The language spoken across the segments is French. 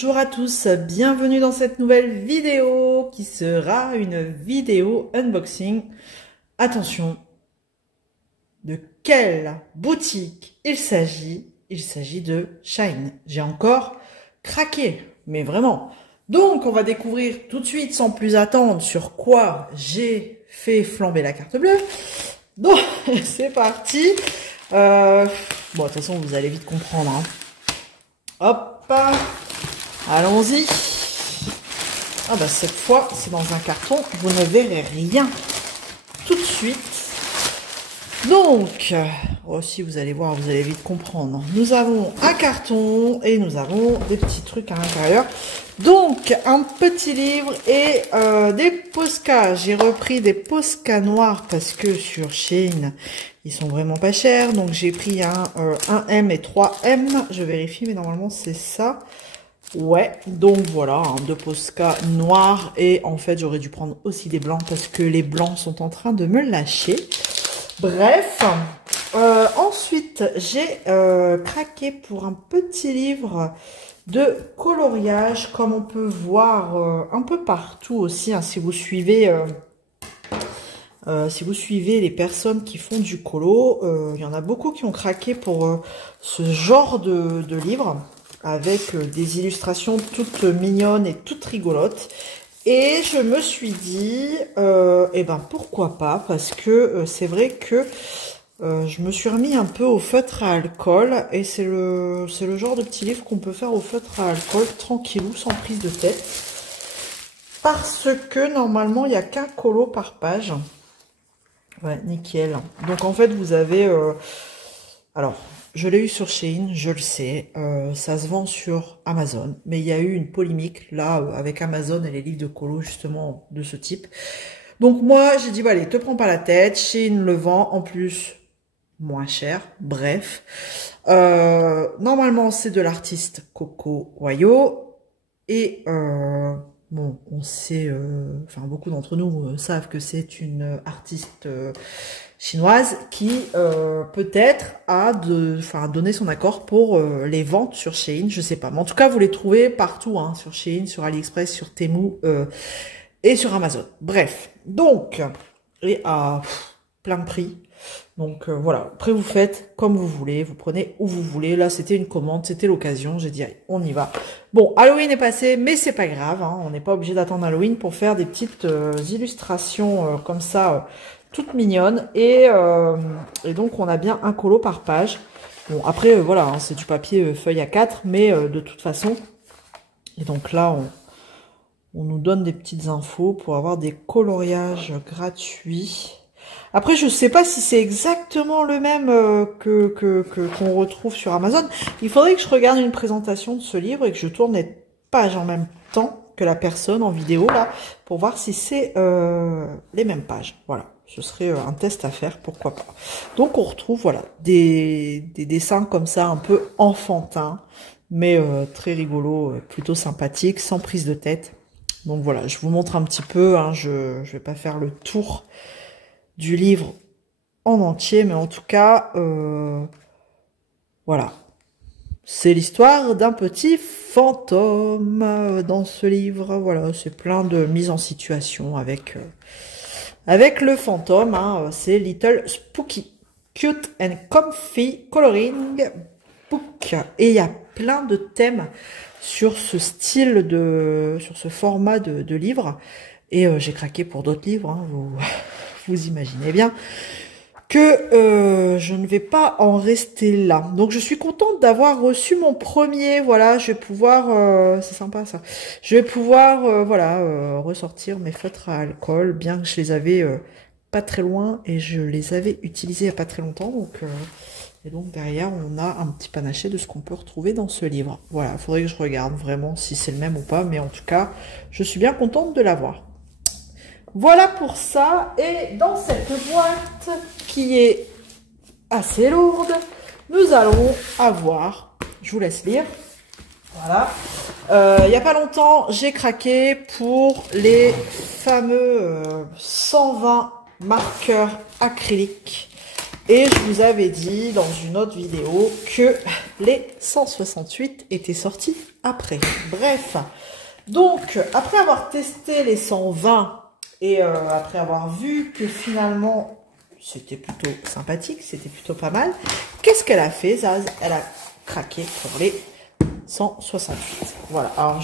Bonjour à tous, bienvenue dans cette nouvelle vidéo qui sera une vidéo unboxing. Attention, de quelle boutique il s'agit? Il s'agit de Shein. J'ai encore craqué, mais vraiment. Donc on va découvrir tout de suite sans plus attendre sur quoi j'ai fait flamber la carte bleue. Donc c'est parti. Bon, de toute façon vous allez vite comprendre. Hein. Hop. Allons-y. Ah bah cette fois, c'est dans un carton. Vous ne verrez rien tout de suite. Donc, aussi vous allez voir, vous allez vite comprendre. Nous avons un carton et nous avons des petits trucs à l'intérieur. Donc, un petit livre et des Posca. J'ai repris des Posca noirs parce que sur Shein, ils sont vraiment pas chers. Donc, j'ai pris un 1M et 3M. Je vérifie, mais normalement, c'est ça. Ouais, donc voilà, hein, deux Posca noirs et en fait j'aurais dû prendre aussi des blancs parce que les blancs sont en train de me lâcher. Bref, ensuite j'ai craqué pour un petit livre de coloriage comme on peut voir un peu partout aussi, hein, si vous suivez les personnes qui font du colo, il y en a beaucoup qui ont craqué pour ce genre de livre. Avec des illustrations toutes mignonnes et toutes rigolotes. Et je me suis dit, eh ben pourquoi pas, parce que c'est vrai que je me suis remis un peu au feutre à alcool, et c'est le genre de petit livre qu'on peut faire au feutre à alcool, tranquillou, sans prise de tête. Parce que normalement, il n'y a qu'un colo par page. Ouais, nickel. Donc en fait, vous avez... alors... je l'ai eu sur Shein, je le sais, ça se vend sur Amazon, mais il y a eu une polémique là avec Amazon et les livres de colo justement de ce type. Donc moi j'ai dit, bah, allez, te prends pas la tête, Shein le vend en plus moins cher, bref. Normalement c'est de l'artiste Coco Wayo et bon, on sait, enfin beaucoup d'entre nous savent que c'est une artiste chinoise qui peut-être a donné son accord pour les ventes sur Shein, je sais pas. Mais en tout cas, vous les trouvez partout, hein, sur Shein, sur AliExpress, sur Temu et sur Amazon. Bref, donc, et à plein de prix. Donc voilà, après vous faites comme vous voulez, vous prenez où vous voulez. Là, c'était une commande, c'était l'occasion, j'ai dit, allez, on y va. Bon, Halloween est passé, mais c'est pas grave, hein, on n'est pas obligé d'attendre Halloween pour faire des petites illustrations comme ça, toutes mignonnes. Et donc, on a bien un colo par page. Bon, après, voilà, hein, c'est du papier feuille A4, mais de toute façon. Et donc là, on nous donne des petites infos pour avoir des coloriages gratuits. Après, je sais pas si c'est exactement le même qu'on retrouve sur Amazon. Il faudrait que je regarde une présentation de ce livre et que je tourne les pages en même temps que la personne en vidéo, là, pour voir si c'est les mêmes pages. Voilà, ce serait un test à faire, pourquoi pas. Donc, on retrouve, voilà, des dessins comme ça, un peu enfantins, mais très rigolos, plutôt sympathiques, sans prise de tête. Donc, voilà, je vous montre un petit peu, hein, je vais pas faire le tour du livre en entier, mais en tout cas, voilà. C'est l'histoire d'un petit fantôme dans ce livre. Voilà, c'est plein de mises en situation avec le fantôme. Hein, c'est Little Spooky, Cute and Comfy Coloring Book. Et il y a plein de thèmes sur ce style sur ce format de livre. Et j'ai craqué pour d'autres livres, hein, vous imaginez bien que je ne vais pas en rester là. Donc je suis contente d'avoir reçu mon premier, voilà, je vais pouvoir, c'est sympa ça, je vais pouvoir, voilà, ressortir mes feutres à alcool, bien que je les avais pas très loin et je les avais utilisés il n'y a pas très longtemps, donc... et donc derrière, on a un petit panaché de ce qu'on peut retrouver dans ce livre. Voilà, il faudrait que je regarde vraiment si c'est le même ou pas, mais en tout cas, je suis bien contente de l'avoir. Voilà pour ça, et dans cette boîte qui est assez lourde, nous allons avoir, je vous laisse lire, voilà, il n'y a pas longtemps, j'ai craqué pour les fameux 120 marqueurs acryliques Et je vous avais dit dans une autre vidéo que les 168 étaient sortis après. Bref, donc après avoir testé les 120 et après avoir vu que finalement c'était plutôt sympathique, c'était plutôt pas mal, qu'est-ce qu'elle a fait, Zaz? Elle a craqué pour les 168. Voilà, alors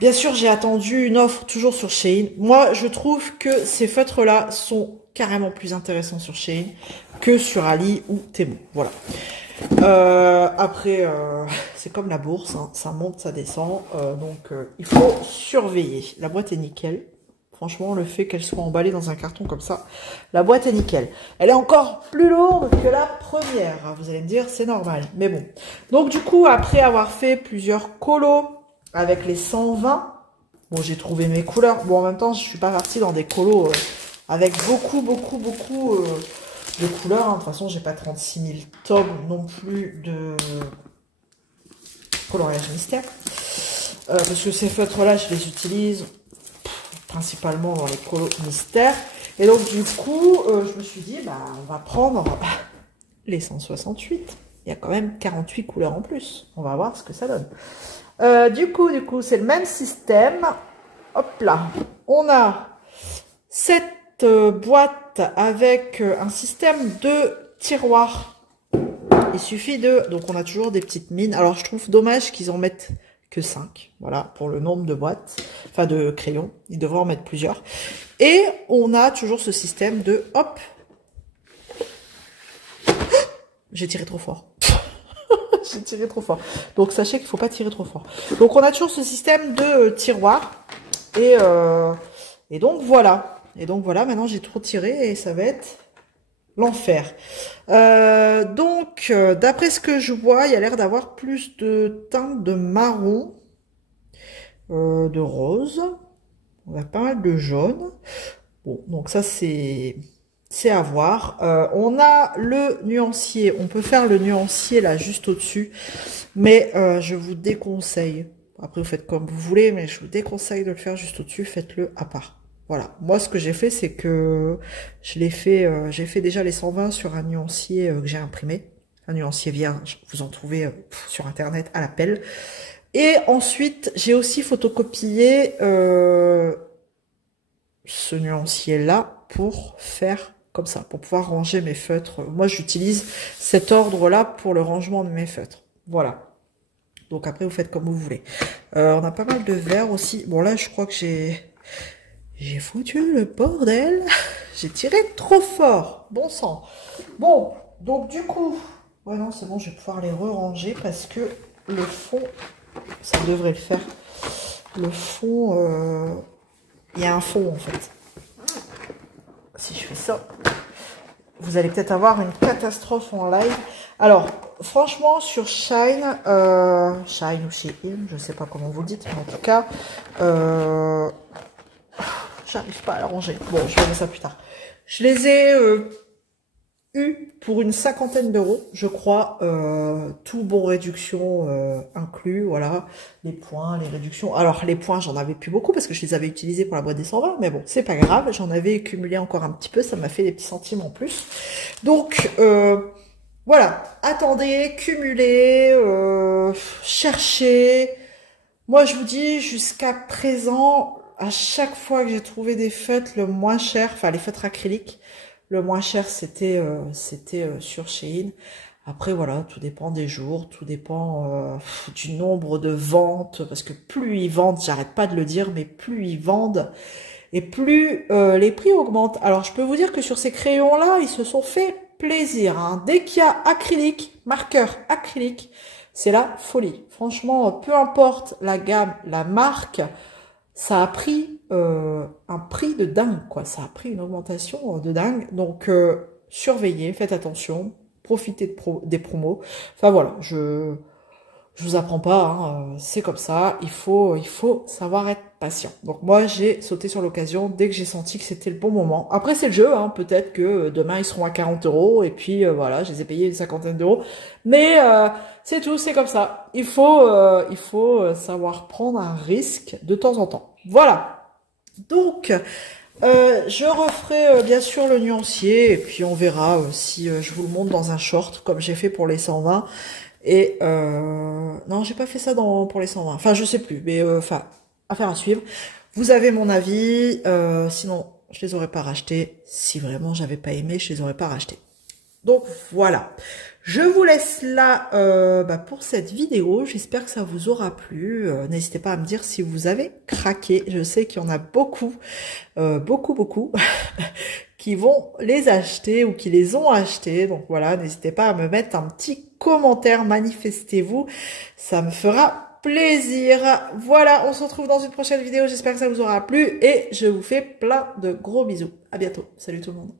bien sûr, j'ai attendu une offre toujours sur Shein. Moi, je trouve que ces feutres-là sont carrément plus intéressants sur Shein que sur Ali ou Temu. Voilà. Après, c'est comme la bourse, hein, ça monte, ça descend. Donc, il faut surveiller. La boîte est nickel. Franchement, le fait qu'elle soit emballée dans un carton comme ça, la boîte est nickel. Elle est encore plus lourde que la première. Vous allez me dire, c'est normal. Mais bon. Donc, du coup, après avoir fait plusieurs colos avec les 120, bon, j'ai trouvé mes couleurs. Bon, en même temps, je suis pas partie dans des colos avec beaucoup de couleurs. Hein. De toute façon, j'ai pas 36 000 tomes non plus de coloriage mystère. Parce que ces feutres-là, je les utilise principalement dans les colos mystères. Et donc, du coup, je me suis dit, bah, on va prendre les 168. Il y a quand même 48 couleurs en plus. On va voir ce que ça donne. Du coup, c'est le même système. Hop là. On a cette boîte avec un système de tiroir. Il suffit de... Donc, on a toujours des petites mines. Alors, je trouve dommage qu'ils en mettent que 5. Voilà, pour le nombre de boîtes. Enfin, de crayons. Ils devraient en mettre plusieurs. Et on a toujours ce système de... Hop. J'ai tiré trop fort. J'ai tiré trop fort. Donc, sachez qu'il ne faut pas tirer trop fort. Donc, on a toujours ce système de tiroir. Et donc, voilà. Et donc, voilà. Maintenant, j'ai trop tiré et ça va être l'enfer. Donc, d'après ce que je vois, il y a l'air d'avoir plus de teinte de marron, de rose. On a pas mal de jaune. Bon, donc ça, c'est à voir. On a le nuancier. On peut faire le nuancier là, juste au-dessus. Mais je vous déconseille. Après, vous faites comme vous voulez, mais je vous déconseille de le faire juste au-dessus. Faites-le à part. Voilà. Moi, ce que j'ai fait, c'est que je l'ai fait. J'ai fait déjà les 120 sur un nuancier que j'ai imprimé. Un nuancier vierge. Vous en trouvez sur Internet à la pelle. Et ensuite, j'ai aussi photocopié ce nuancier-là pour faire comme ça, pour pouvoir ranger mes feutres. Moi, j'utilise cet ordre-là pour le rangement de mes feutres. Voilà. Donc après, vous faites comme vous voulez. On a pas mal de verre aussi. Bon, là, je crois que j'ai foutu le bordel. J'ai tiré trop fort. Bon sang. Bon, donc du coup... Ouais, non, c'est bon, je vais pouvoir les re-ranger parce que le fond, ça devrait le faire. Le fond... Il y a un fond, en fait. Si je fais ça, vous allez peut-être avoir une catastrophe en live. Alors, franchement, sur Shine, Shine ou Shein, je sais pas comment vous le dites, mais en tout cas, j'arrive pas à la ranger. Bon, je verrai ça plus tard. Je les ai eu pour une 50aine d'euros, je crois, tout bon réduction inclus, voilà, les points, les réductions. Alors les points, j'en avais plus beaucoup parce que je les avais utilisés pour la boîte des 120, mais bon, c'est pas grave, j'en avais cumulé encore un petit peu, ça m'a fait des petits centimes en plus. Donc voilà, attendez, cumulez, cherchez. Moi je vous dis, jusqu'à présent, à chaque fois que j'ai trouvé des feutres le moins cher, enfin les feutres acryliques, le moins cher, c'était sur Shein. Après, voilà, tout dépend des jours, tout dépend du nombre de ventes, parce que plus ils vendent, j'arrête pas de le dire, mais plus ils vendent, et plus les prix augmentent. Alors, je peux vous dire que sur ces crayons-là, ils se sont fait plaisir. Hein. Dès qu'il y a acrylique, marqueur acrylique, c'est la folie. Franchement, peu importe la gamme, la marque, ça a pris un prix de dingue, quoi. Ça a pris une augmentation de dingue. Donc, surveillez, faites attention, profitez des promos. Enfin, voilà, je vous apprends pas, hein, c'est comme ça. Il faut savoir être patient. Donc, moi, j'ai sauté sur l'occasion dès que j'ai senti que c'était le bon moment. Après, c'est le jeu, hein. Peut-être que demain, ils seront à 40 euros. Et puis, voilà, je les ai payés une 50aine d'euros. Mais c'est tout, c'est comme ça. Il faut savoir prendre un risque de temps en temps. Voilà. Donc, Je referai bien sûr le nuancier et puis on verra si je vous le montre dans un short comme j'ai fait pour les 120. Et non, j'ai pas fait ça pour les 120. Enfin, je sais plus, mais enfin, affaire à suivre. Vous avez mon avis. Sinon, je les aurais pas rachetés. Si vraiment j'avais pas aimé, je les aurais pas rachetés. Donc voilà. Je vous laisse là pour cette vidéo. J'espère que ça vous aura plu. N'hésitez pas à me dire si vous avez craqué. Je sais qu'il y en a beaucoup, beaucoup, qui vont les acheter ou qui les ont achetés. Donc voilà, n'hésitez pas à me mettre un petit commentaire, manifestez-vous. Ça me fera plaisir. Voilà, on se retrouve dans une prochaine vidéo. J'espère que ça vous aura plu et je vous fais plein de gros bisous. À bientôt. Salut tout le monde.